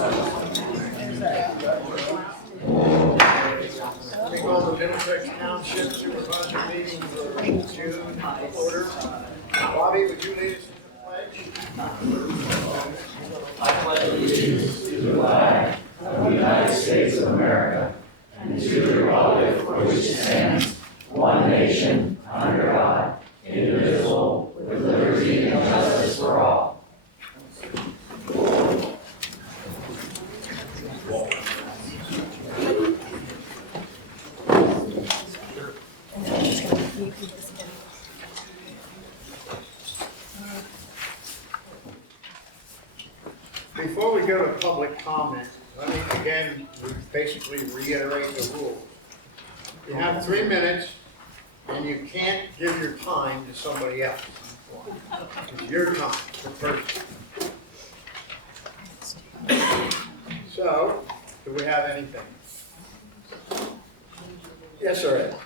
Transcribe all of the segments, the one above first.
We call the Middlesex Township Supervisor meeting for June to order. Bobby, would you lead us in the pledge? I pledge allegiance to the flag of the United States of America and to the republic for which it stands, one nation, under God, indivisible, with liberty and justice for all. Before we go to public comment, let me again basically reiterate the rules. You have 3 minutes, and you can't give your time to somebody else. It's your time, the person. So, do we have anything? Yes, sir, Ed.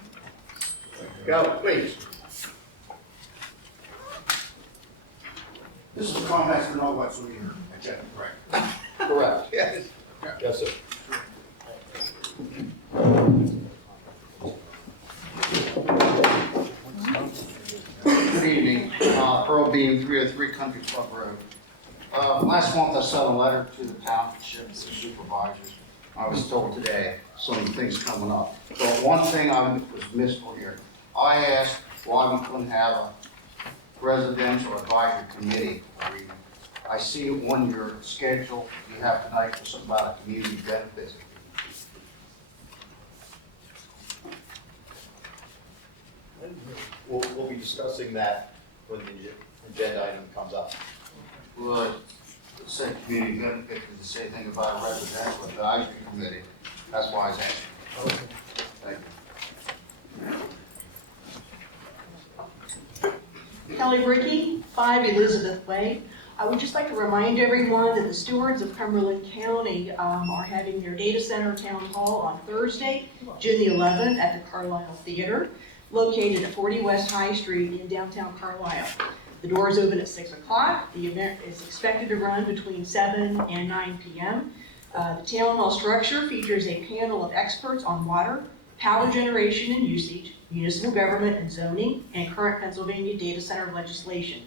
Go, please. This is comments for no whatsoever. Agenda, correct? Correct. Yes. Yes, sir. Good evening. Pearl Beam, 303 Country Club Road. Last month I sent a letter to the township supervisors. I was told today some things coming up. But one thing I was missed on here. I asked why we couldn't have a residential advisory committee. I see on your schedule you have tonight for something about a community benefits. We'll be discussing that when the agenda item comes up. Well, it said community benefit, does it say anything about a residential advisory committee? That's why I was asking. Thank you. Kelly Bricky, 5 Elizabeth Way. I would just like to remind everyone that the stewards of Cumberland County are having their data center town hall on Thursday, June the 11th at the Carlisle Theater, located at 40 West High Street in downtown Carlisle. The doors open at 6 o'clock. The event is expected to run between 7 and 9 p.m. The town hall structure features a panel of experts on water, power generation and usage, municipal government and zoning, and current Pennsylvania data center legislation.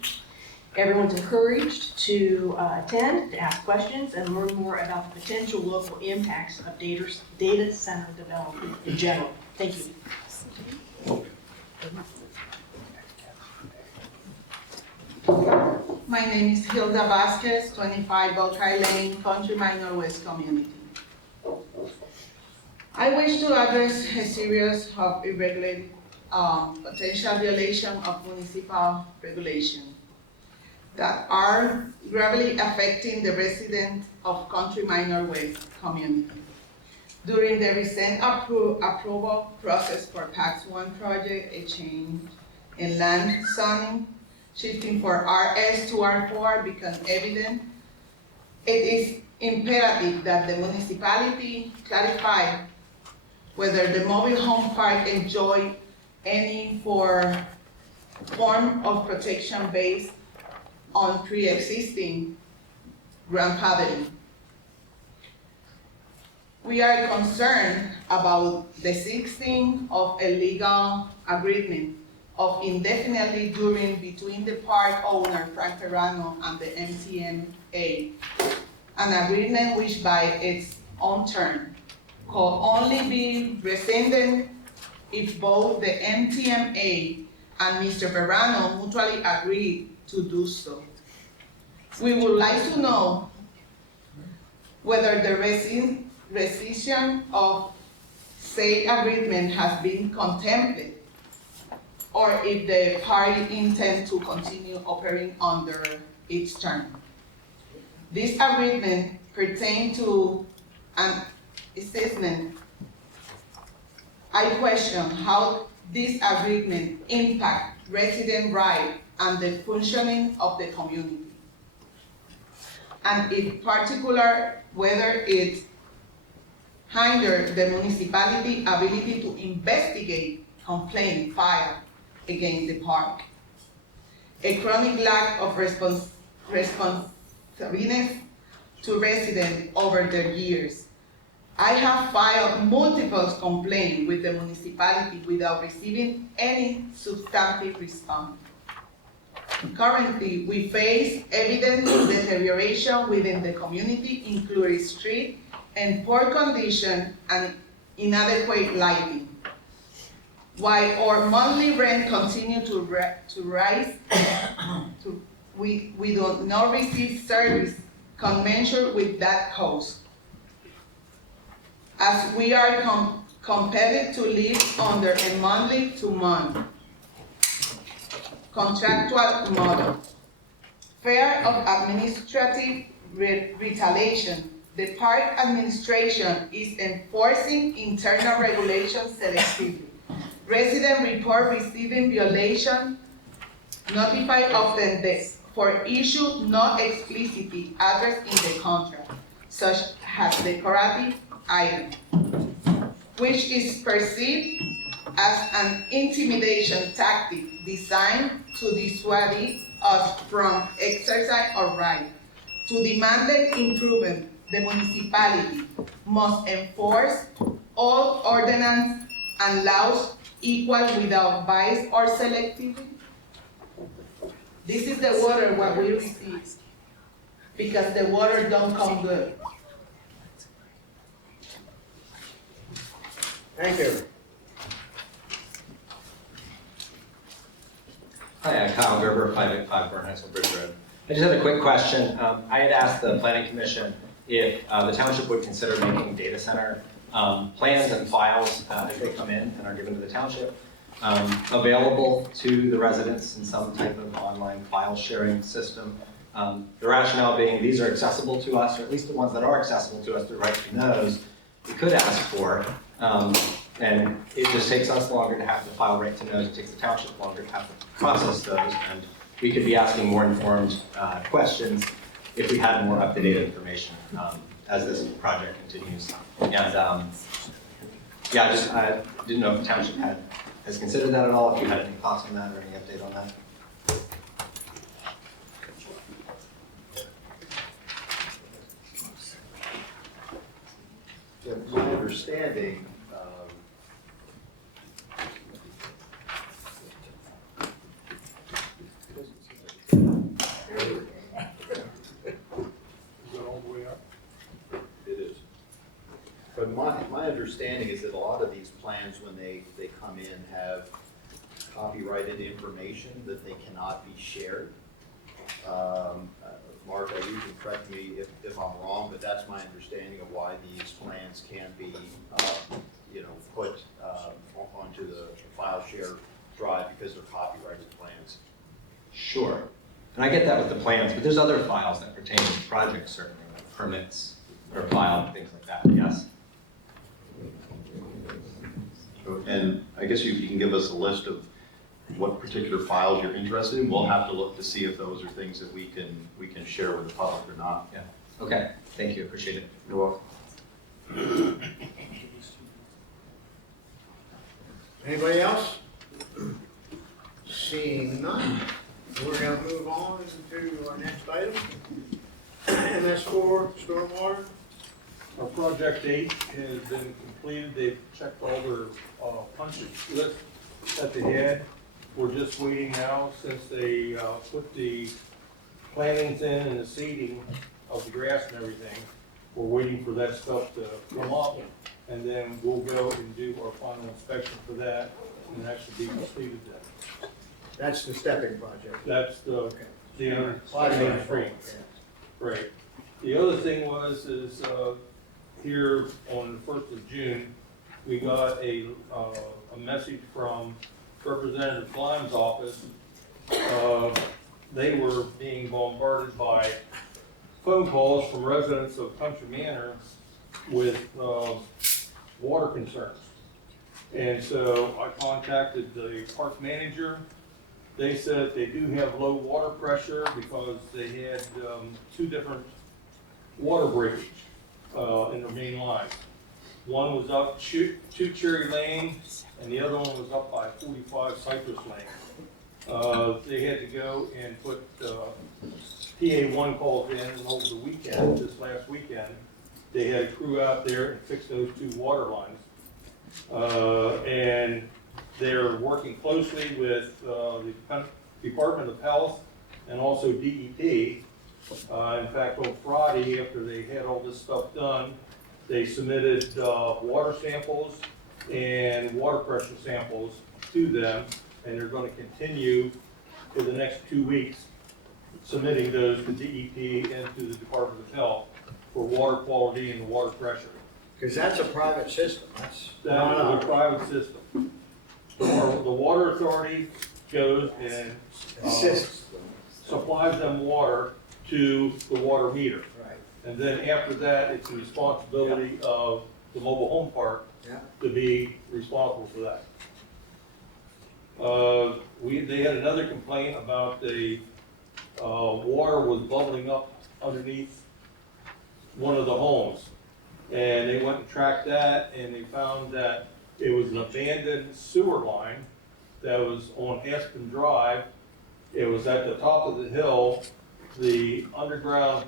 Everyone's encouraged to attend, to ask questions, and learn more about the potential local impacts of data center development in general. Thank you. My name is Hilda Vasquez, 25 Buckeye Lane, Country Minor West Community. I wish to address a series of irregular potential violation of municipal regulation that are gravely affecting the residents of Country Minor West Community. During the recent approval process for PAX 1 project, a change in land zoning, shifting for RS to R4 becomes evident. It is imperative that the municipality clarify whether the mobile home park enjoy any form of protection based on pre-existing grandfathering. We are concerned about the 16 of a legal agreement of indefinitely during between the park owner, Frank Ferrano, and the MTMA, an agreement which by its own term could only be rescinded if both the MTMA and Mr. Ferrano mutually agreed to do so. We would like to know whether the rescission of said agreement has been contemplated, or if the party intends to continue operating under its term. This agreement pertains to an assessment. I question how this agreement impacts resident rights and the functioning of the community, and in particular, whether it hinders the municipality ability to investigate complaints filed against the park. A chronic lack of responsiveness to residents over the years. I have filed multiple complaints with the municipality without receiving any substantive response. Currently, we face evident deterioration within the community, including street and poor condition and inadequate lighting. While our monthly rent continue to rise, we do not receive service commensurate with that cost, as we are compelled to live under a monthly to month contractual model. Fear of administrative retaliation. The park administration is enforcing internal regulations selectively. Resident report receiving violation notified of them for issue not explicitly addressed in the contract, such as decorative item, which is perceived as an intimidation tactic designed to dissuade us from exercise our right. To demand the improvement, the municipality must enforce all ordinances and laws equal without bias or selectivity. This is the water what we receive, because the water don't come good. Thank you. Hi, I'm Kyle Gerber, 585 Burnheidsville Bridge Road. I just had a quick question. I had asked the Planning Commission if the township would consider making data center plans and files as they come in and are given to the township available to the residents in some type of online file sharing system. The rationale being these are accessible to us, or at least the ones that are accessible to us through right to knows, we could ask for. And it just takes us longer to have to file right to knows. It takes the township longer to have to process those, and we could be asking more informed questions if we had more up-to-date information as this project continues. And yeah, I didn't know if the township has considered that at all, if you had any thoughts on that or any update on that. Yeah, my understanding, it is. But my understanding is that a lot of these plans, when they come in, have copyrighted information that they cannot be shared. Mark, you can correct me if I'm wrong, but that's my understanding of why these plans can't be, put onto the file share drive, because they're copyrighted plans. Sure. And I get that with the plans, but there's other files that pertain to the project, certainly, like permits or filed, things like that, yes. And I guess you can give us a list of what particular files you're interested in. We'll have to look to see if those are things that we can share with the public or not. Yeah. Okay. Thank you. Appreciate it. You're welcome. Anybody else? Seeing none, we're gonna move on to our next item. MS4, stormwater. Our project 8 has been completed. They've checked all their punch list that they had. We're just waiting now, since they put the plantings in and the seeding of the grass and everything. We're waiting for that stuff to come up, and then we'll go and do our final inspection for that, and that should be completed then. That's the stepping project. That's the Main street. Right. The other thing is here on the 1st of June, we got a message from Representative Flyme's office. They were being bombarded by phone calls from residents of Country Manor with water concerns. And so I contacted the park manager. They said they do have low water pressure because they had 2 different water breakage in their main line. One was up 2 Cherry Lane, and the other one was up by 45 Cypress Lane. They had to go and put PA1 calls in, and over the weekend, this last weekend, they had a crew out there and fix those 2 water lines. And they're working closely with the Department of Health and also DEP. In fact, on Friday, after they had all this stuff done, they submitted water samples and water pressure samples to them, and they're going to continue for the next 2 weeks submitting those to DEP and to the Department of Health for water quality and water pressure. Because that's a private system, that's That not is a private system. The water authority goes and system. supplies them water to the water meter. Right, And then after that, it's the responsibility of the mobile home park yeah. to be responsible for that. They had another complaint about the water was bubbling up underneath one of the homes. And they went and tracked that, and they found that it was an abandoned sewer line that was on Aspen Drive. It was at the top of the hill. The underground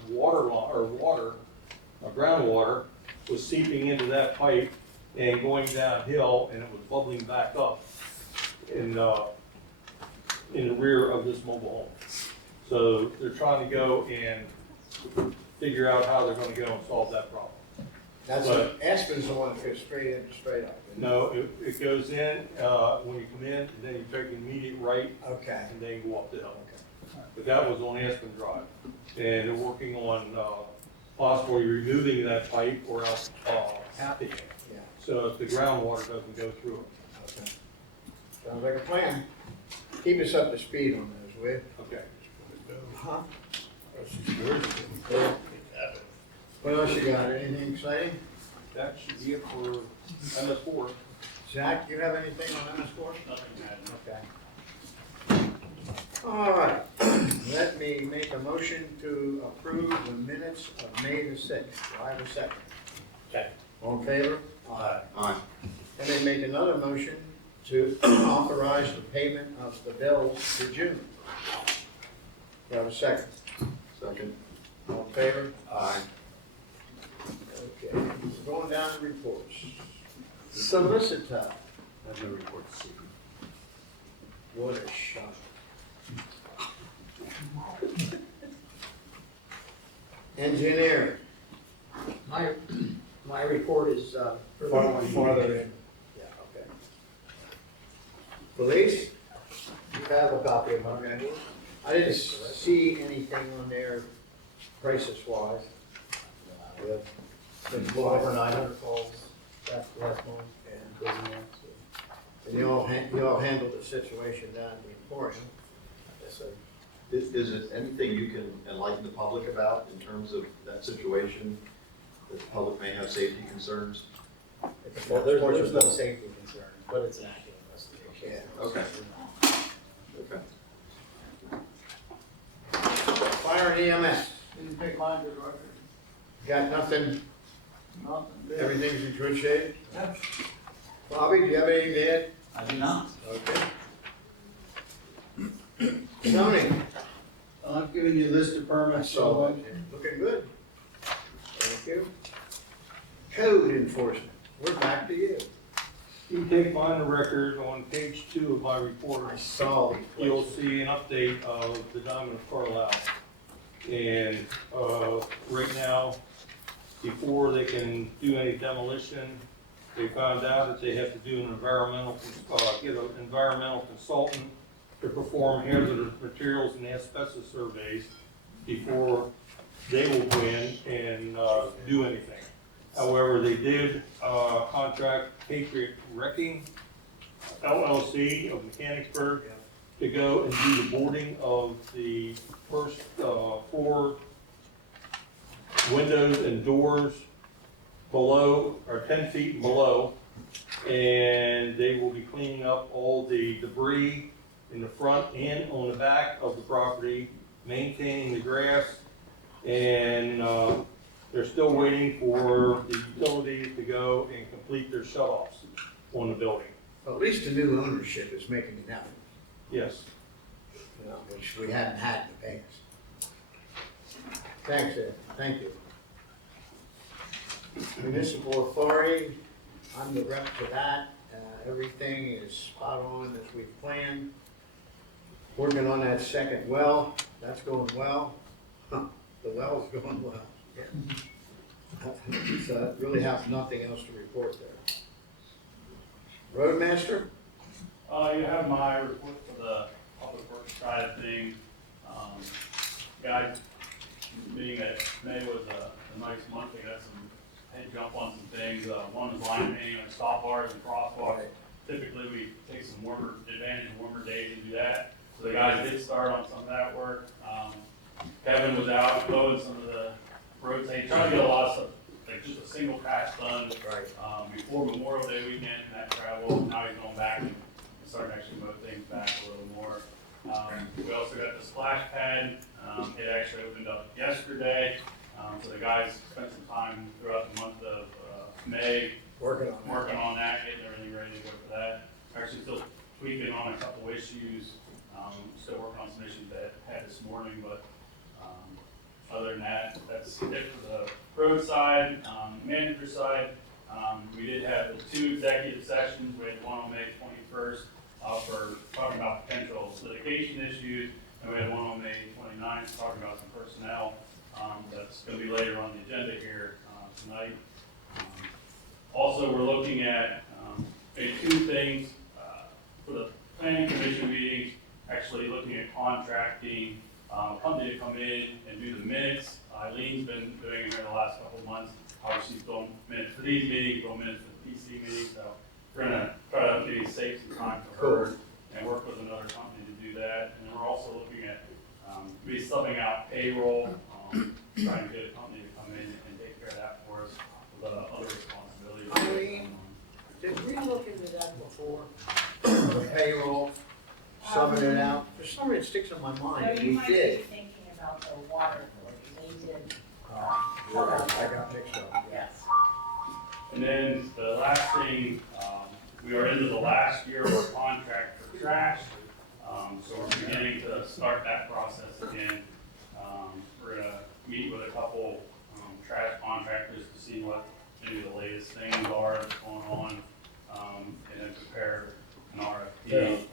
groundwater was seeping into that pipe and going downhill, and it was bubbling back up in the rear of this mobile home. So they're trying to go and figure out how they're going to go and solve that problem. That's what, Aspen's the one that goes straight in, straight up. isn't it? No, it goes in when you come in, and then you take an immediate right, Okay. and then you go up the hill. But that was on Aspen Drive, and they're working on possibly removing that pipe or else capping it, Yeah, so if the groundwater doesn't go through it. okay. Sounds like a plan. Keep us up to speed on those, will you? Okay. Huh? What else you got? Anything exciting? That should be it for MS4. Zach, you have anything on MS4? Okay. All right, let me make a motion to approve the minutes of May the 6th. Do I have a second? Second. All in favor? Aye. And then make another motion to authorize the payment of the bills for June. Do I have a second? Second. All in favor? Aye. Okay, going down to reports. Solicitor. I have no report this evening. What a shock. Engineer. My report is farther in. Yeah, okay. Police? You have a copy of my report? I didn't see anything on there prices wise. We have been a little over 900 calls last month and busy month. And you all handled the situation down in Emporium. So Is it anything you can enlighten the public about in terms of that situation? That the public may have safety concerns? well, there's no safety concern, but it's an active investigation. Yeah. Okay. Okay. Fire and EMS, Didn't take mine to the record. got nothing, Nothing. everything's in good shape? Bobby, do you have anything to add? I do not. Okay. Tony? I've given you a list of I permits, saw it. Looking good. Thank you. Code enforcement, we're back to you. You take mine to record on page 2 of my report. I saw these. You'll see an update of the Diamond of Carlisle. And right now, before they can do any demolition, they found out that they have to do an get an environmental consultant to perform hazardous materials and asbestos surveys before they will go in and do anything. However, they did contract Patriot Wrecking LLC of Mechanicsburg to go and do the boarding of the first 4 windows and doors below, or 10 feet below. And they will be cleaning up all the debris in the front and on the back of the property, maintaining the grass. And they're still waiting for the utilities to go and complete their shut-offs on the building. At least the new ownership is making an effort. Yes. which we haven't had in the past. Thanks, Ed, thank you. Municipal authority, I'm the rep for that. Everything is spot on as we planned. Working on that second well, that's going well. The well's going well, yeah. So really have nothing else to report there. Roadmaster? You have my report for the public works side of things. Guys, being that May was a nice month, we got some, had to jump on some things. One is line painting on stop bars and crosswalks. Typically, we take some advantage of warmer days and do that. So the guys did start on some of that work. Kevin was out loading some of the roads. He tried to get a lot of stuff, like just a single patch done before Memorial Day weekend and that travel. Now he's going back and starting to actually move things back a little more. We also got the splash pad. It actually opened up yesterday. So the guys spent some time throughout the month of May working on that, getting everything ready to go for that. Actually still tweaking on a couple issues. Still working on some issues that I had this morning, but other than that, that's it for the road side. Manager side, we did have the 2 executive sessions. We had one on May 21st for talking about potential litigation issues, and we had one on May 29th talking about some personnel. That's going to be later on the agenda here tonight. Also, we're looking at maybe 2 things for the planning commission meetings, actually looking at contracting a company to come in and do the minutes. Eileen's been doing it here the last couple of months. Obviously, she's doing minutes for these meetings, doing minutes for the PC meetings, so we're going to try to maybe save some time for her and work with another company to do that. And then we're also looking at maybe subbing out payroll, trying to get a company to come in and take care of that for us with other responsibilities. Eileen, did we look into that before? The payroll, summing it out? For some reason it sticks in my mind. No, you We might be did. thinking about the water authority, they did, I got mixed up. yes. And then the last thing, we are into the last year of our contract for trash. So we're beginning to start that process again. We're gonna meet with a couple trash contractors to see what maybe the latest things are that's going on, and then prepare an RFP.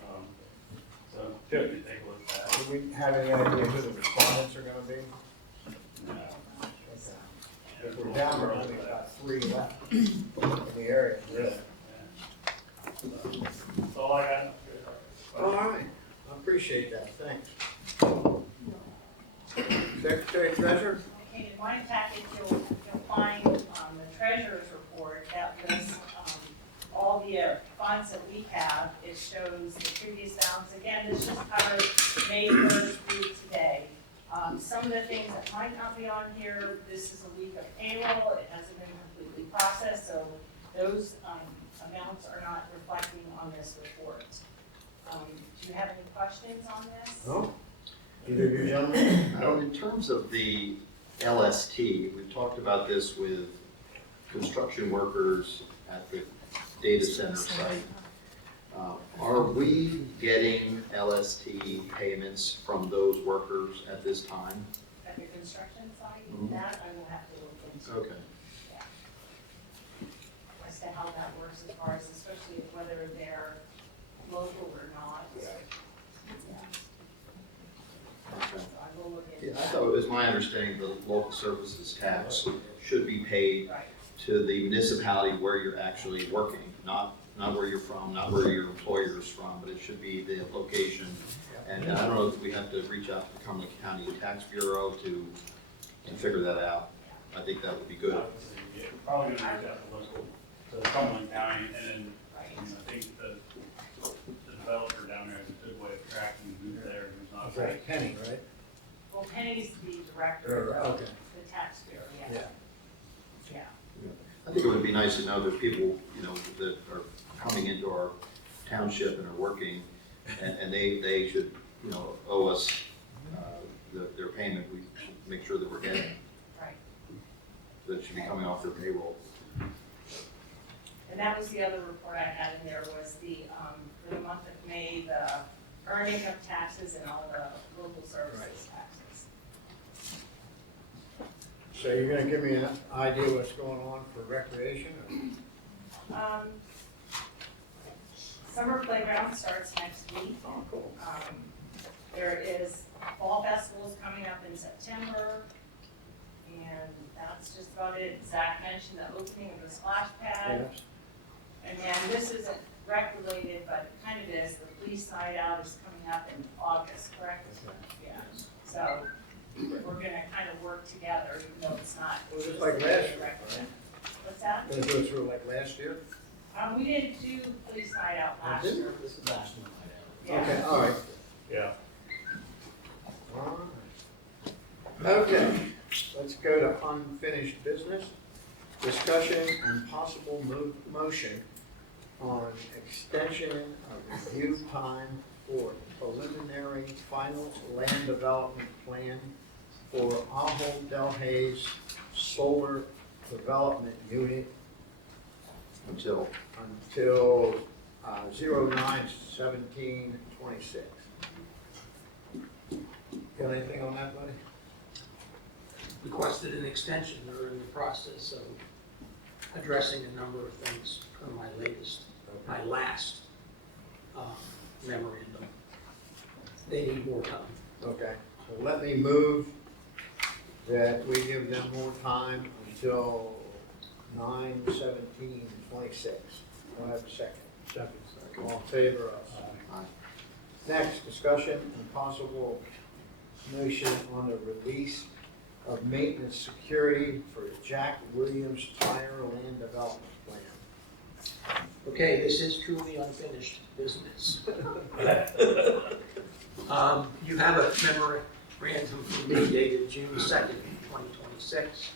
So you can take a look at that. Do we have any idea who the respondents are gonna be? If we're down, we're only got 3 left in the area, really. That's all I got. All right, I appreciate that, thanks. Secretary Treasurer? Okay, in my packet, you'll find the treasurer's report that lists all the funds that we have. It shows the previous balance. Again, this just covers May 1st through today. Some of the things that might not be on here, this is a week of payroll. It hasn't been completely processed, so those amounts are not reflecting on this report. Do you have any questions on this? No? Either of you gentlemen? In terms of the LST, we've talked about this with construction workers at the data center site. Are we getting LST payments from those workers at this time? At the construction site, that I will have to look into. Okay. As to how that works as far as, especially whether they're local or not. Okay. So I will look into Yeah, I that. thought it was my understanding the local services tax should be paid Right. to the municipality where you're actually working, not where you're from, not where your employer is from, but it should be the location. And I don't know if we have to reach out to the Cumberland County Tax Bureau to figure that out. I think that would be good. Yeah, probably gonna reach out to local, to Cumberland County, and then I think the developer down there is a good way of tracking who's there and who's not. That's Penny, right? Well, Penny's the director of Okay. the tax bureau, yeah. Yeah. I think it would be nice to know that people, that are coming into our township and are working, and they should, owe us their payment. We should make sure that we're getting it. Right. That should be coming off their payroll. And that was the other report I had in there was the, for the month of May, the earned income taxes and all the local services taxes. So you're gonna give me an idea what's going on for recreation? Summer playground starts next week. Oh, cool. There is fall festivals coming up in September, and that's just about it. Zach mentioned the opening of the splash pad. Yes. And then this isn't rec related, but it kind of is. The police night out is coming up in August, correct? Yeah. So we're gonna kind of work together, even though it's not. Was it like last year, rec. right? What's that? Gonna go through like last year? We didn't do police night out last year. This is national night Yeah. Okay, all right. Yeah. All right. Okay, let's go to unfinished business. Discussion and possible motion on extension of review time for preliminary final land development plan for Ajo Del Hayes Solar Development Unit Until, 09/17/26. Got anything on that, buddy? Requested an extension. They're in the process of addressing a number of things from my last memorandum. They need more time. Okay, so let me move that we give them more time until 9/17/26. Do I have a second? Second. All in favor of? Aye. Next, discussion and possible motion on the release of maintenance security for Jack Williams Tire Land Development Plan. Okay, this is truly unfinished business. You have a memorandum from me dated June 2nd, 2026.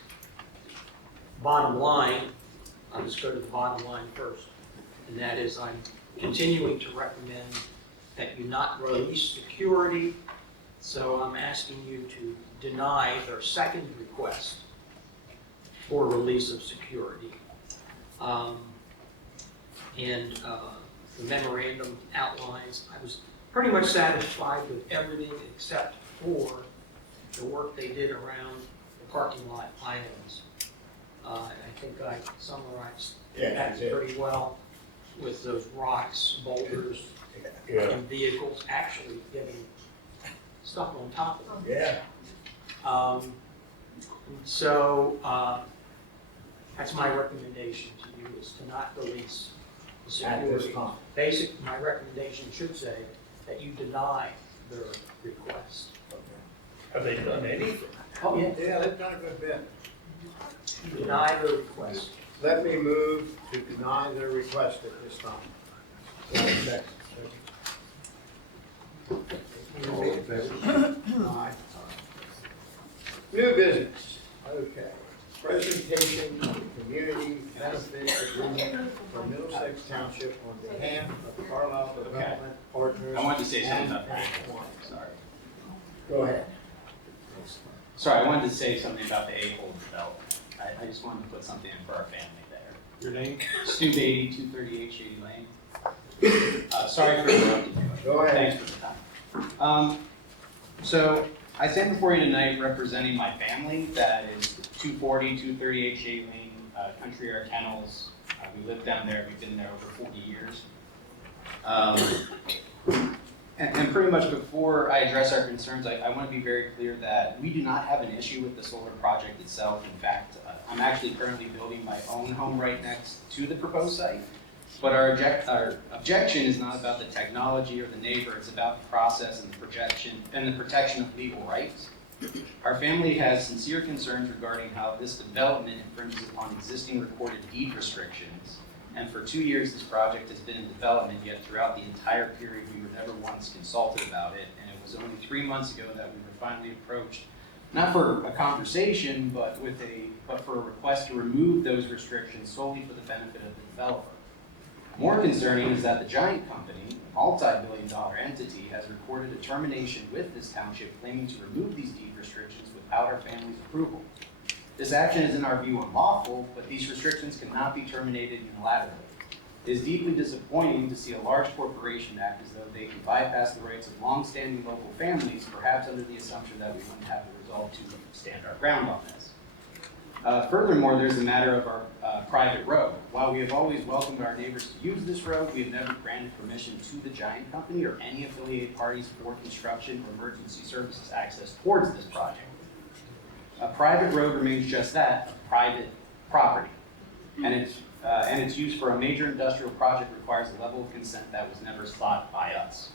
Bottom line, I'll just go to the bottom line first, and that is I'm continuing to recommend that you not release security, so I'm asking you to deny their second request for release of security. The memorandum outlines, I was pretty much satisfied with everything except for the work they did around the parking lot islands. I think I summarized that pretty well with those rocks, boulders, and vehicles actually getting stuck on top of them. Yeah. That's my recommendation to you, is to not release the At this security. time. My recommendation should say that you deny their request. Have they done anything? Oh, yeah. Yeah, they've done a good bit. You deny their request. Let me move to deny their request at this time. Do I have a second? all in favor? Aye. New business, okay. Presentation of the community benefit agreement for Middlesex Township on behalf of Carlisle Development Partners. I wanted to say something and about that. Aquarium. Sorry. Go ahead. Sorry, I wanted to say something about the A-hole development. I just wanted to put something in for our family there. Your name? Stu Beatty, 238 Shady Lane. Sorry for interrupting you. Go ahead. Thanks for the time. So I stand before you tonight representing my family that is 240, 238 Shady Lane, Country Air Kennels. We live down there. We've been there over 40 years. And pretty much before I address our concerns, I want to be very clear that we do not have an issue with the solar project itself. In fact, I'm actually currently building my own home right next to the proposed site. But our objection is not about the technology or the neighbor, it's about the process and the protection of legal rights. Our family has sincere concerns regarding how this development infringes upon existing recorded deed restrictions. And for 2 years, this project has been in development, yet throughout the entire period, we were never once consulted about it. And it was only 3 months ago that we were finally approached, not for a conversation, but for a request to remove those restrictions solely for the benefit of the developer. More concerning is that the giant company, a multi-billion-dollar entity, has recorded a termination with this township claiming to remove these deed restrictions without our family's approval. This action is in our view unlawful, but these restrictions cannot be terminated unilaterally. It is deeply disappointing to see a large corporation act as though they can bypass the rights of long-standing local families, perhaps under the assumption that we wouldn't have the resolve to stand our ground on this. Furthermore, there's the matter of our private road. While we have always welcomed our neighbors to use this road, we have never granted permission to the Giant Company or any affiliated parties for construction or emergency services access towards this project. A private road remains just that, private property. And its use for a major industrial project requires a level of consent that was never sought by us.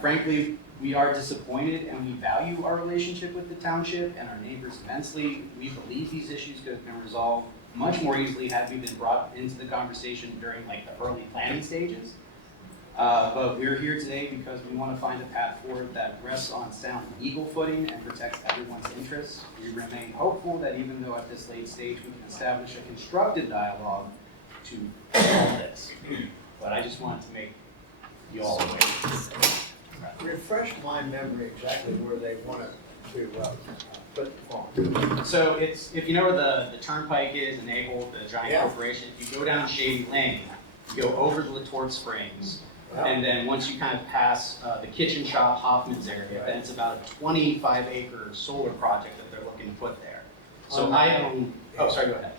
Frankly, we are disappointed and we value our relationship with the township and our neighbors immensely. We believe these issues could have been resolved much more easily had we been brought into the conversation during like the early planning stages. But we're here today because we want to find a path forward that rests on sound legal footing and protects everyone's interests. We remain hopeful that even though at this late stage we can establish a constructive dialogue to solve this. But I just wanted to make you all aware. Refresh my memory exactly where they want to put the farm. So it's, if you know where the turnpike is, and they hold the giant Yeah. corporation, if you go down Shady Lane, you go over the Latort Springs, and then once you kind of pass the kitchen shop, Hoffman's area, then it's about a 25-acre solar project that they're looking to put there. So I own, oh, sorry, go ahead.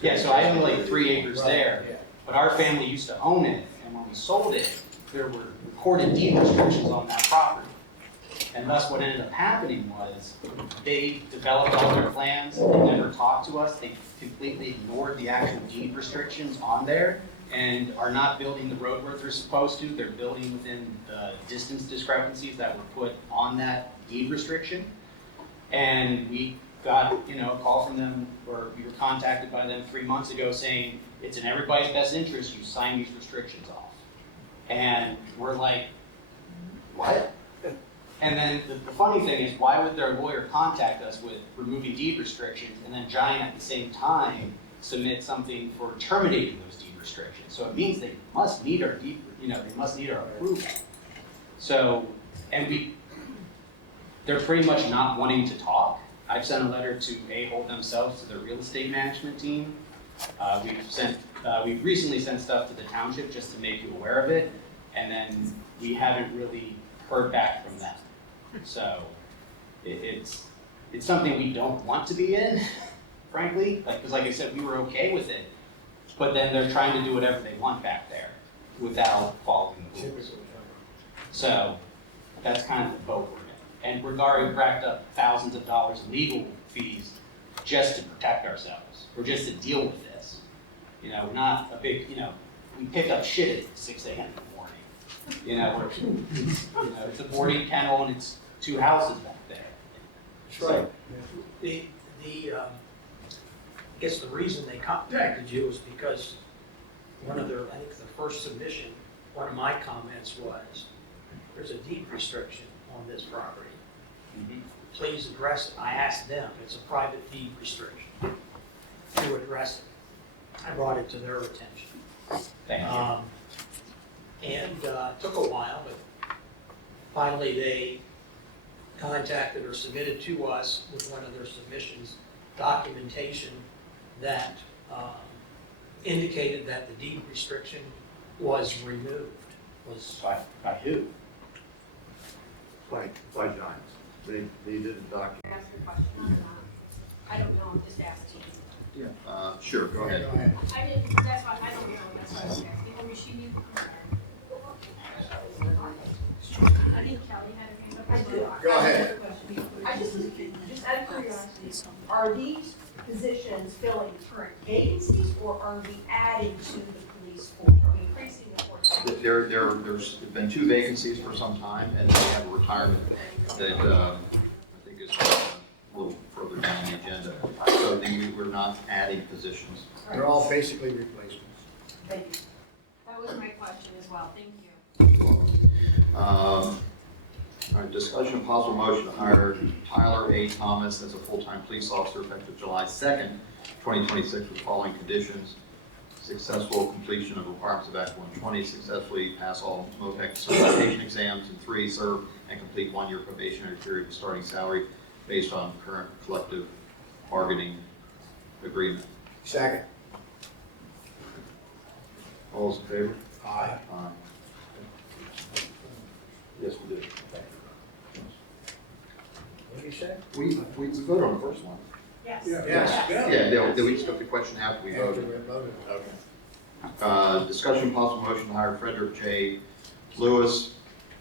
Yeah, so I own like 3 acres there, but our family used to own it, and when we sold it, there were recorded deed restrictions on that property. And thus what ended up happening was they developed all their plans and they never talked to us. They completely ignored the actual deed restrictions on there and are not building the road where they're supposed to. They're building within the distance discrepancies that were put on that deed restriction. And we got, a call from them, or we were contacted by them 3 months ago saying, it's in everybody's best interest you sign these restrictions off. And we're like, what? And then the funny thing is, why would their lawyer contact us with removing deed restrictions and then Giant at the same time submit something for terminating those deed restrictions? So it means they must need our deed, they must need our approval. So, and they're pretty much not wanting to talk. I've sent a letter to Ahold themselves, to their real estate management team. We've recently sent stuff to the township just to make you aware of it, and then we haven't really heard back from them. So it's something we don't want to be in, frankly, because like I said, we were okay with it, but then they're trying to do whatever they want back there without following the rules. So that's kind of the boat we're in. And we've already racked up thousands of dollars in legal fees just to protect ourselves, or just to deal with this. We're not a big, we pick up shit at 6 a.m. in the morning. It's a boarding kennel and it's 2 houses back there. That's right. I guess the reason they contacted you is because one of their, I think the first submission, one of my comments was, there's a deed restriction on this property. Please address it. I asked them, it's a private deed restriction, to address it. I brought it to their attention. Thank you. And took a while, but finally they contacted or submitted to us with one of their submissions documentation that indicated that the deed restriction was removed. Was By who? By Giants. They didn't document. Ask a question or not? I don't know, I'm just asking. Sure, go ahead. I didn't, that's why, I don't know, that's why I was asking. Or was she new? I think Kelly had a hand up. I do. Go ahead. I just out of curiosity, are these positions filling current vacancies, or are we adding to the police force? Are we increasing the force? There's been 2 vacancies for some time, and they have a retirement that I think is a little further down the agenda. So we're not adding positions. They're all basically replacements. Thank you. That was my question as well, thank you. All right, discussion of possible motion to hire Tyler A. Thomas as a full-time police officer effective July 2nd, 2026 with the following conditions: successful completion of requirements of Act 120, successfully pass all MOPEC certification exams, and 3, serve and complete 1-year probationary period with starting salary based on current collective bargaining agreement. Second. All those in favor? Aye. Aye. Yes, we do. What did you say? We voted on the first one. Yes. Yes. Yeah, we just took the question after we After voted. we voted. Discussion possible motion to hire Frederick J. Lewis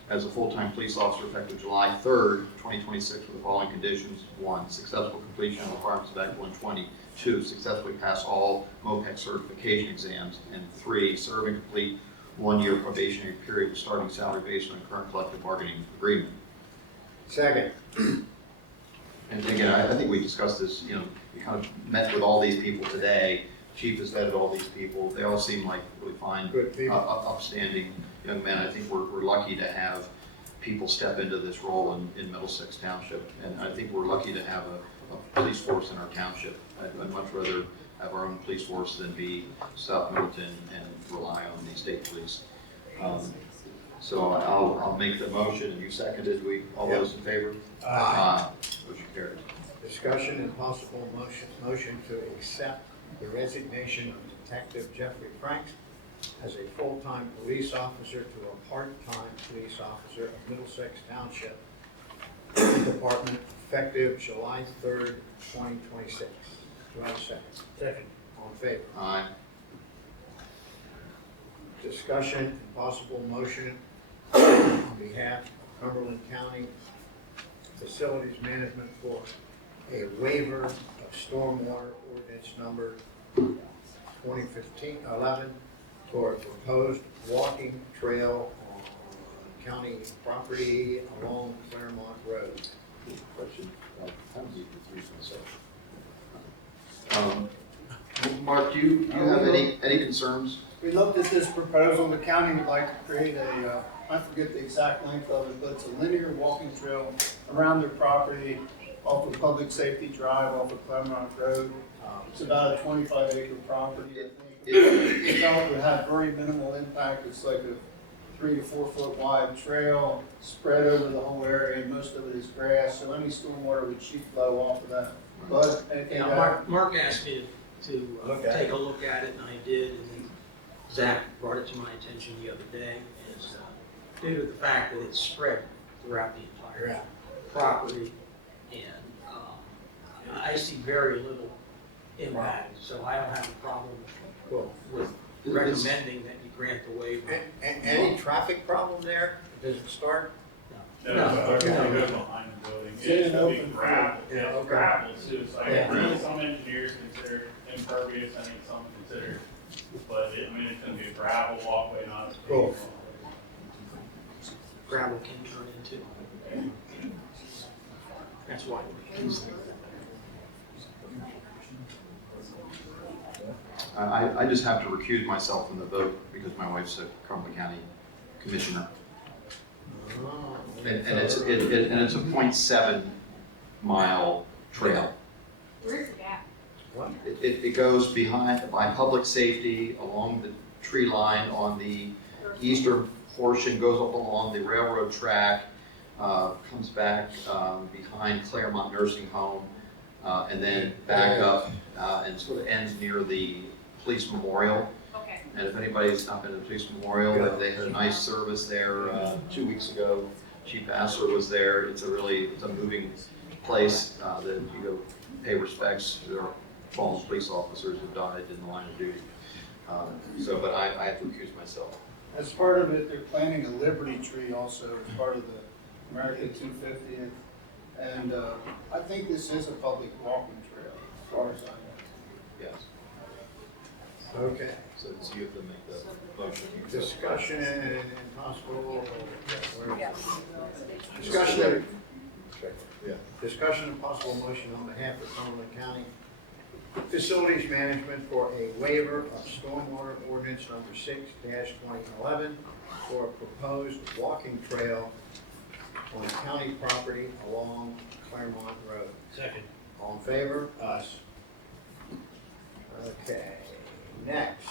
as a full-time police officer effective July 3rd, 2026 with the following conditions. 1, successful completion of requirements of Act 120. 2, successfully pass all MOPEC certification exams. And 3, serve and complete 1-year probationary period with starting salary based on current collective bargaining agreement. Second. And again, I think we discussed this, we kind of met with all these people today. Chief has vetted all these people. They all seem like really fine, Good people. upstanding young men. I think we're lucky to have people step into this role in Middlesex Township. And I think we're lucky to have a police force in our township. I'd much rather have our own police force than be South Middleton and rely on the state police. So I'll make the motion, and you seconded. All those in favor? Aye. Motion carries. Discussion and possible motion to accept the resignation of Detective Jeffrey Franks as a full-time police officer to a part-time police officer of Middlesex Township Department effective July 3rd, 2026. Do I have a second? Second. All in favor? Aye. Discussion and possible motion on behalf of Cumberland County Facilities Management for a waiver of stormwater ordinance number 2015-11 for a proposed walking trail on county property along Claremont Road. Question. Mark, do you have any concerns? We looked at this proposal, the county would like to create a, I forget the exact length of it, but it's a linear walking trail around their property off of Public Safety Drive, off of Claremont Road. It's about a 25-acre property, I think. It felt it would have very minimal impact. It's like a 3 to 4 foot wide trail spread over the whole area, and most of it is grass, so any stormwater would sheet flow off of that. But anything Mark asked me to take a look at it, and I did, and then Zach brought it to my attention the other day, is due to the fact that it's spread throughout the entire property, and I see very little impact, so I don't have a problem with recommending that you grant the waiver. Any traffic problem there? Does it start? No, it's good behind the building. It's gonna be gravel, it's gravel too, so I think some engineers consider it impervious, I think some consider, but it's gonna be a gravel walkway, not a paved. Gravel can turn into. That's why we use it. I just have to recuse myself from the vote because my wife's a Cumberland County Commissioner. And it's a 0.7 mile trail. Where's it at? What? It goes by public safety along the tree line on the eastern portion, goes up along the railroad track, comes back behind Claremont Nursing Home, and then back up and sort of ends near the police memorial. Okay. And if anybody's not been to the police memorial, they had a nice service there 2 weeks ago. Chief Vassar was there. It's a moving place that you go pay respects to their fallen police officers who died in the line of duty. But I have to recuse myself. As part of it, they're planting a Liberty tree also as part of the American 250th. And I think this is a public walking trail, as far as I know. Yes. Okay. So you have to make the motion. Discussion and possible. Discussion and possible motion on behalf of Cumberland County Facilities Management for a waiver of stormwater ordinance number 6-2011 for a proposed walking trail on county property along Claremont Road. Second. All in favor? Us. Okay, next.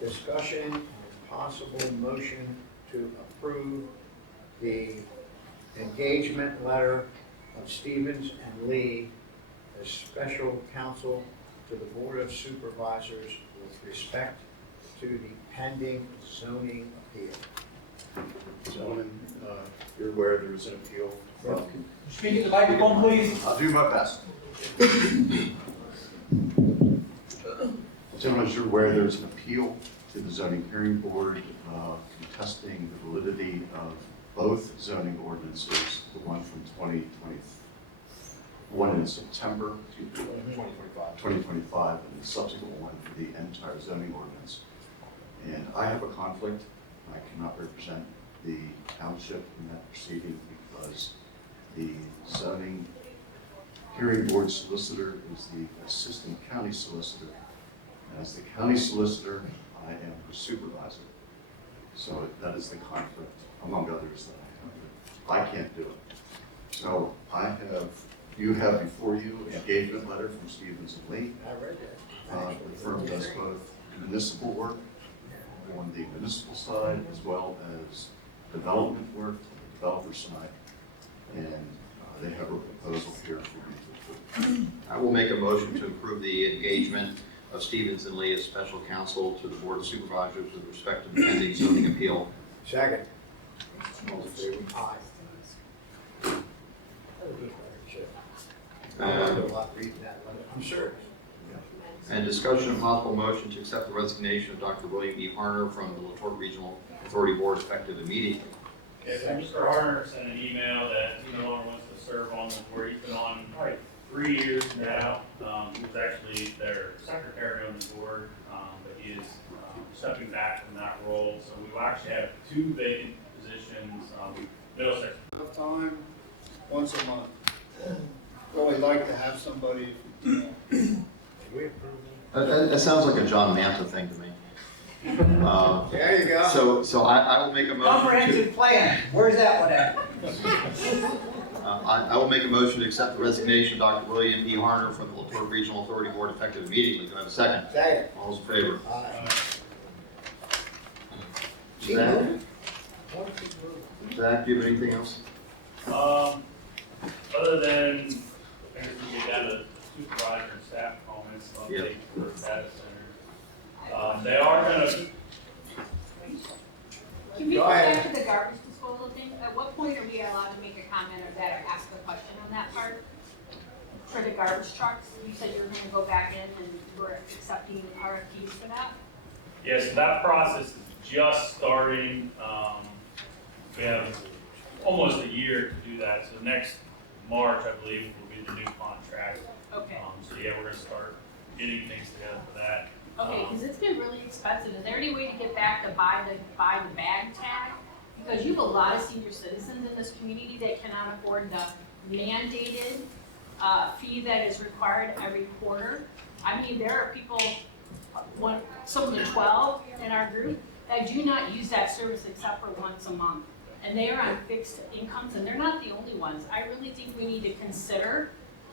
Discussion and possible motion to approve the engagement letter of Stevens and Lee as special counsel to the Board of Supervisors with respect to the pending zoning appeal. Gentlemen, you're aware there was an appeal from. Speak at the microphone, please. I'll do my best. Gentlemen, as you're aware, there's an appeal to the zoning hearing board contesting the validity of both zoning ordinances, the one from 2021 in September, 2025, and the subsequent one for the entire zoning ordinance. And I have a conflict. I cannot represent the township in that proceeding because the zoning hearing board solicitor is the assistant county solicitor. And as the county solicitor, I am her supervisor. So that is the conflict, among others, that I have. I can't do it. So you have before you an engagement letter from Stevens and Lee. I read that. The firm does both municipal work on the municipal side as well as development work on the developer side. And they have a proposal here for you to approve. I will make a motion to approve the engagement of Stevens and Lee as special counsel to the Board of Supervisors with respect to the pending zoning appeal. Second. All in favor? Aye. I learned a lot reading that letter, I'm sure. And discussion of possible motion to accept the resignation of Dr. William E. Harner from the Latorre Regional Authority Board effective immediately. Yeah, so Mr. Harner sent an email that he no longer wants to serve on the board. He's been on probably 3 years now. He was actually their secretary on the board, but he is stepping back from that role. So we will actually have 2 vacant positions. Middlesex. Enough time, once a month. Really like to have somebody, We approve That sounds like a John Manta thing to me. There you go. So I will make a motion to, Comprehensive plan, where's that one at? I will make a motion to accept the resignation of Dr. William E. Harner from the Latorre Regional Authority Board effective immediately. Do I have a second? Second. All those in favor? Aye. Zach, do you have anything else? Other than, I guess we get down to supervisor and staff comments, update for data centers. They are gonna, Can we Go go ahead. back to the garbage disposal thing? At what point are we allowed to make a comment or that or ask a question on that part? For the garbage trucks, you said you were gonna go back in and we're accepting RFPs for that? yes, that process is just starting. We have almost a year to do that, so next March, I believe, will be the new contract. Okay. So yeah, we're gonna start getting things together for that. Okay, because it's been really expensive. Is there any way to get back to buy the bag tag? Because you have a lot of senior citizens in this community that cannot afford the mandated fee that is required every quarter. I mean, there are people, some of the 12 in our group, that do not use that service except for once a month. And they are on fixed incomes, and they're not the only ones. I really think we need to consider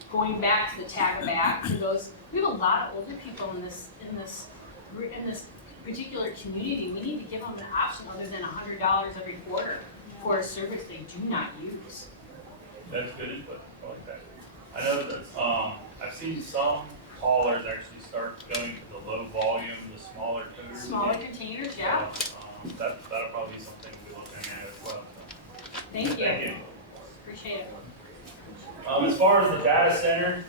going back to the tag back to those. We have a lot of older people in this particular community. We need to give them an option other than $100 every quarter for a service they do not use. That's good input. I like that. I know that I've seen some haulers actually start going to the low volume, the smaller cooters. Smaller containers, yeah. So, that'll probably be something we'll be looking at as well. So. Thank you. Thank you. Appreciate it. As far as the data center,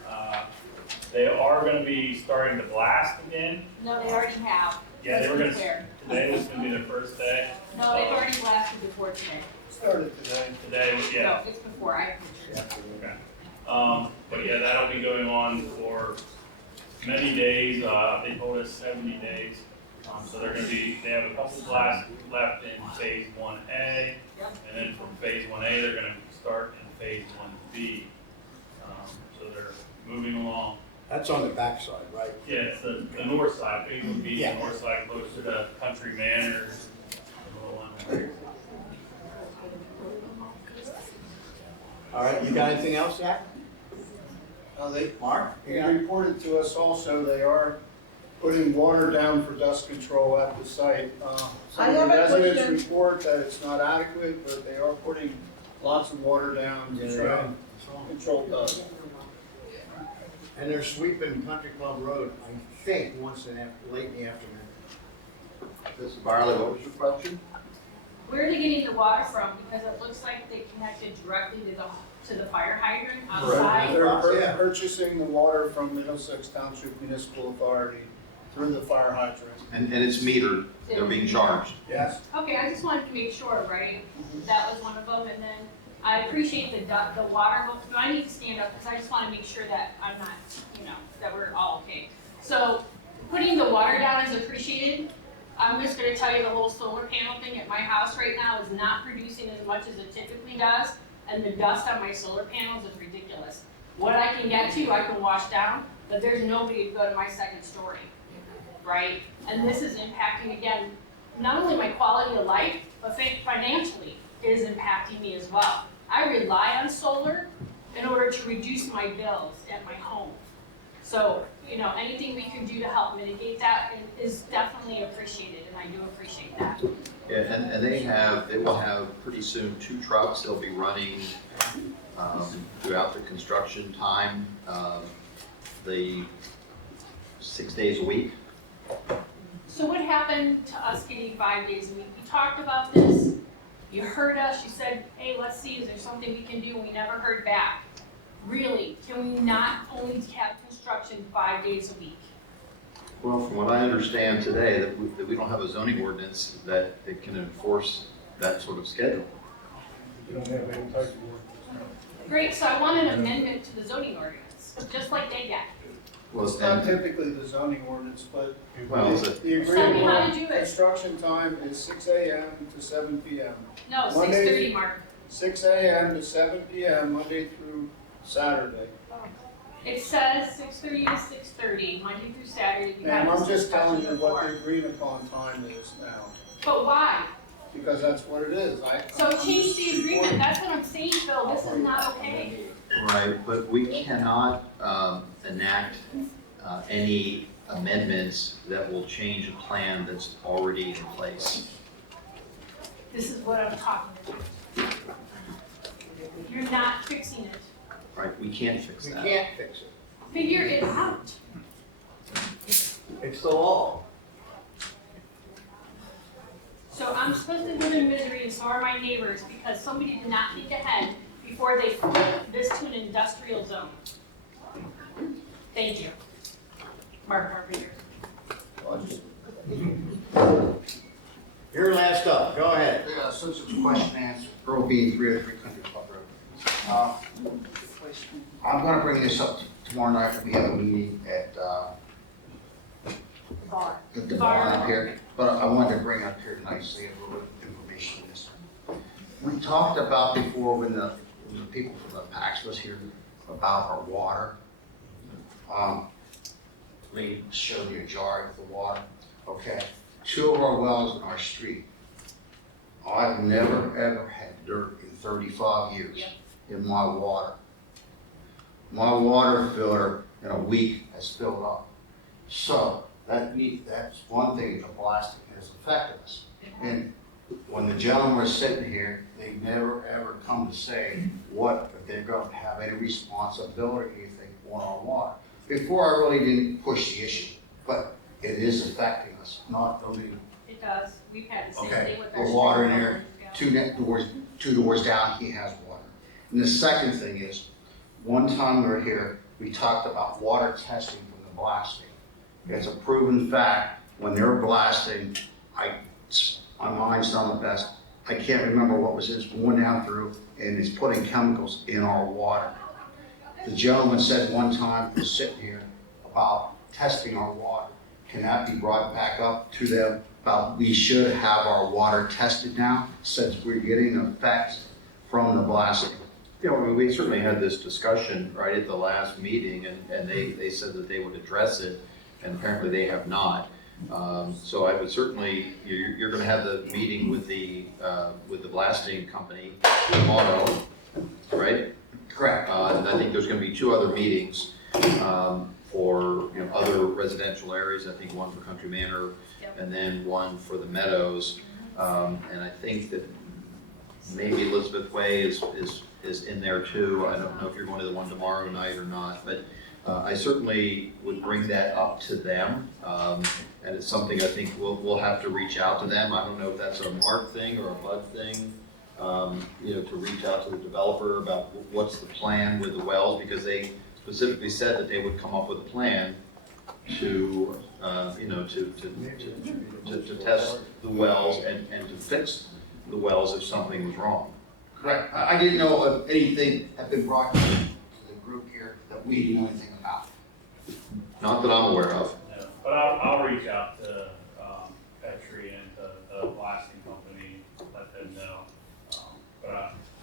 they are going to be starting to blast again. No, they already have. Yeah, they were Let's going be to. clear. Today was going to be their first day. No, they've already blasted before today. started today. Today, yeah. No, it's before, I pictured. Okay. But yeah, that'll be going on for many days. They told us 70 days. So they have a couple blasts left in phase 1A. And then from phase 1A, they're going to start in phase 1B. So they're moving along. That's on the backside, right? Yeah, it's the north side. Phase 1B, Yeah. the north side, closer to Country Manors. All right, you got anything else, Zach? Mark? They reported to us also they are putting water down for dust control at the site. Some of the residents report that it's not adequate, but they are putting lots of water down to try and control dust. And they're sweeping Country Club Road, I think, late in the afternoon. Mrs. Barley, what was your question? Where are they getting the water from? Because it looks like they connected directly to the fire hydrant outside. They're purchasing the water from Middlesex Township Municipal Authority through the fire hydrant. And it's metered, they're being charged. Yes. Okay, I just wanted to make sure, right? That was one of them, and then I appreciate the water. Do I need to stand up? Because I just want to make sure that I'm not, that we're all okay. So putting the water down is appreciated. I'm just going to tell you the whole solar panel thing at my house right now is not producing as much as it typically does, and the dust on my solar panels is ridiculous. What I can get to, I can wash down, but there's nobody to go to my second story, right? And this is impacting, again, not only my quality of life, but financially it is impacting me as well. I rely on solar in order to reduce my bills at my home. So, anything we can do to help mitigate that is definitely appreciated, and I do appreciate that. Yeah, and they will have pretty soon 2 trucks. They'll be running throughout the construction time, the 6 days a week. So what happened to us getting 5 days a week? You talked about this, you heard us, you said, hey, let's see, is there something we can do? We never heard back. Really, can we not only have construction 5 days a week? Well, from what I understand today, that we don't have a zoning ordinance that it can enforce that sort of schedule. You don't have any type of work. Great, so I want an amendment to the zoning ordinance, just like they get. Well, It's not typically the zoning ordinance, but Well, the Tell me how to agreement, do it. construction time is 6 a.m. to 7 p.m. No, Monday- 6:30, Mark. 6 a.m. to 7 p.m. Monday through Saturday. It says 6:30 to 6:30, Monday through Saturday. We had Ma'am, I'm this just telling discussion you what before. the agreed upon time is now, But why? because that's what it is. So I'm change just the agreement, reporting. that's what I'm saying, Phil, this is not okay. Right, but we cannot enact any amendments that will change a plan that's already in place. This is what I'm talking about. You're not fixing it. Right, we can't fix We that. can't fix it. Figure it out. It's the law. So I'm supposed to live in misery and so are my neighbors because somebody did not think ahead before they flipped this to an industrial zone. Thank you. Mark Carpenter. You're last up, go ahead. Yeah, since it's question and answer, Earl Bean, 303 Country Club Road. I'm gonna bring this up tomorrow night, when we have a meeting at, the barn up here, but I wanted to bring it up here tonight, so you have a little information on this. We talked about before, when the people from the PAX was here, about our water. Lee showed me a jar with the water, okay? 2 of our wells in our street, I've never ever had dirt in 35 years in my water. My water filter in a week has filled up. So that's one thing the blasting has affected us. And when the gentlemen were sitting here, they never ever come to say if they're going to have any responsibility or anything on our water. Before I really didn't push the issue, but it is affecting us, not only It does. We've had the same okay, thing with our. the water in street there, water. 2 doors down, he has water. And the second thing is, one time we were here, we talked about water testing from the blasting. It's a proven fact, when they're blasting, my mind's not the best, I can't remember what was this, going down through, and it's putting chemicals in our water. The gentleman said one time, he was sitting here, about testing our water. Can that be brought back up to them about we should have our water tested now, since we're getting effects from the blasting? Yeah, I mean, we certainly had this discussion right at the last meeting, and they said that they would address it, and apparently they have not. So I would certainly, you're gonna have the meeting with the blasting company tomorrow, right? Correct. And I think there's gonna be 2 other meetings, for, other residential areas, I think one for Country Manor, and then one for the Meadows. And I think that maybe Elizabeth Way is in there too. I don't know if you're going to the one tomorrow night or not, but I certainly would bring that up to them, and it's something I think we'll have to reach out to them. I don't know if that's a Mark thing or a Bud thing, to reach out to the developer about what's the plan with the wells, because they specifically said that they would come up with a plan to test the wells and to fix the wells if something was wrong. Correct. I didn't know if anything had been brought to the group here that we didn't know anything about. Not that I'm aware of. Yeah, but I'll reach out to, Petrie and the blasting company, let them know.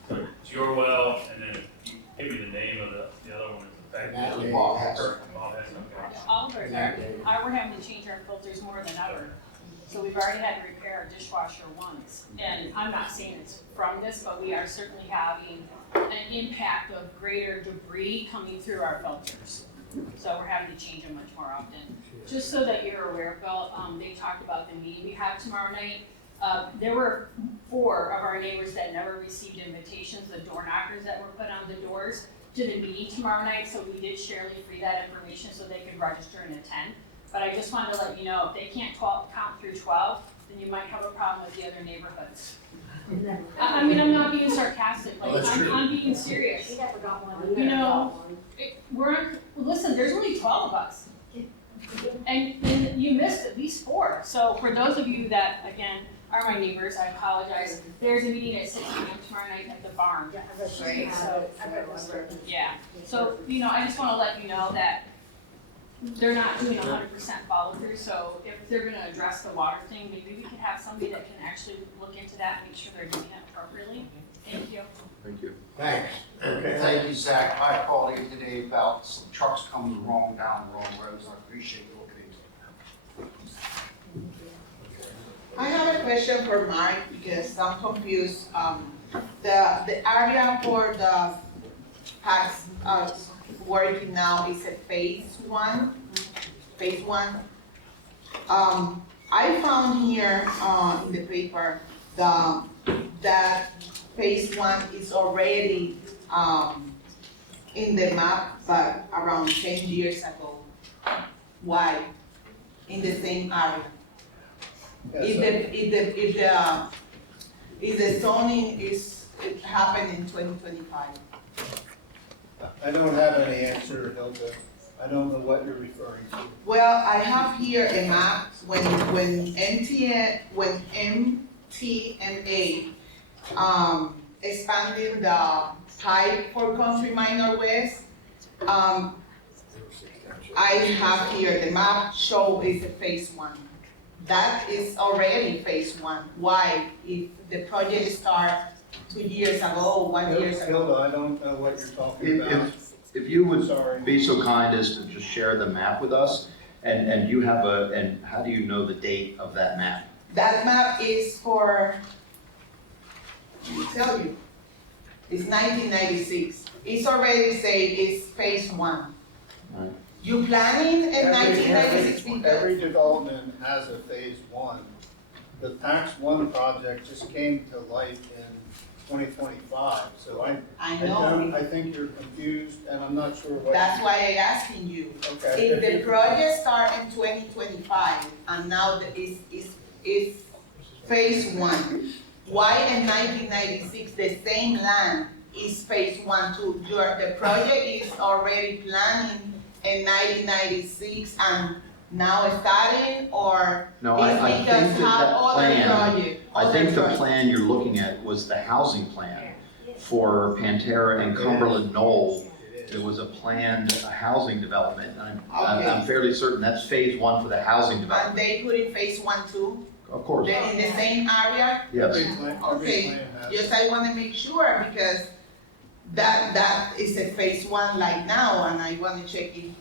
So it's your well, and then if you give me the name of the other one, it's effective. Bob Hess. Bob Hess, okay. Oliver, we're having to change our filters more than ever. So we've already had to repair our dishwasher once. And I'm not saying it's from this, but we are certainly having an impact of greater debris coming through our filters. So we're having to change them much more often. Just so that you're aware, Bill, they talked about the meeting we have tomorrow night. There were 4 of our neighbors that never received invitations, the door knockers that were put on the doors to the meeting tomorrow night. So we did share free that information so they could register and attend. But I just wanted to let you know, if they can't count through 12, then you might have a problem with the other neighborhoods. I mean, I'm not being sarcastic, like, I'm being serious. You know, listen, there's only 12 of us. And you missed at least 4. So for those of you that, again, are my neighbors, I apologize. There's a meeting at 6 p.m. tomorrow night at the barn, right? So, yeah. So, I just want to let you know that they're not doing 100% follow through, so if they're gonna address the water thing, maybe we could have somebody that can actually look into that and make sure they're doing it appropriately. Thank you. Thank you. Thanks. Okay. Thank you, Zach. I called in today about some trucks coming wrong down the wrong roads. I appreciate you looking into it. I have a question for Mark because I'm confused. The area for the packs working now is a phase 1. I found here in the paper that phase 1 is already in the map, but around 10 years ago. Why? In the same area. If the zoning it happened in 2025. I don't have any answer, Hilda. I don't know what you're referring to. Well, I have here a map when MTMA expanding the pipe for Country Minor West. I have here the map show is a phase 1. That is already phase 1. Why? If the project started 2 years ago, 1 year ago. Hilda, I don't know what you're talking about. If you would Sorry. be so kind as to just share the map with us, and you have and how do you know the date of that map? That map is for, let me tell you, it's 1996. It's already say it's phase 1. Right. You planning in 1996 because? Every development has a phase 1. The Tax 1 project just came to life in 2025, so I know. I think you're confused, and I'm not sure what. That's why I'm asking you. Okay. If the project start in 2025 and now it's phase 1, why in 1996 the same land is phase 1 too? The project is already planning in 1996 and now starting, or No, it's I because think that other plan, project? I think the plan you're looking at was the housing plan for Pantera and Cumberland Knoll. It was a planned housing development. I'm fairly certain that's phase 1 for the housing And development. they put in phase 1 too? Of course. They're in the same area? Yes. Every Okay, plan has. yes, I wanna make sure because that is a phase 1 like now, and I wanna check if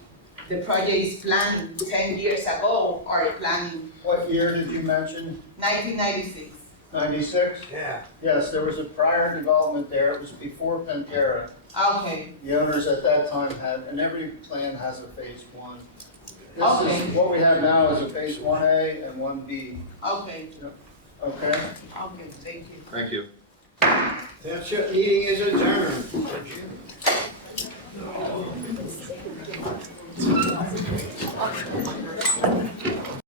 the project is planned 10 years ago or planning What year did you mention? 1996. 96? Yeah. Yes, there was a prior development there. It was before Pantera. Okay, The owners at that time had, and every plan has a phase 1. This Okay. is, what we have now is a phase 1A and 1B. okay, Okay? okay, thank you. Thank you. Township meeting is adjourned. Thank you.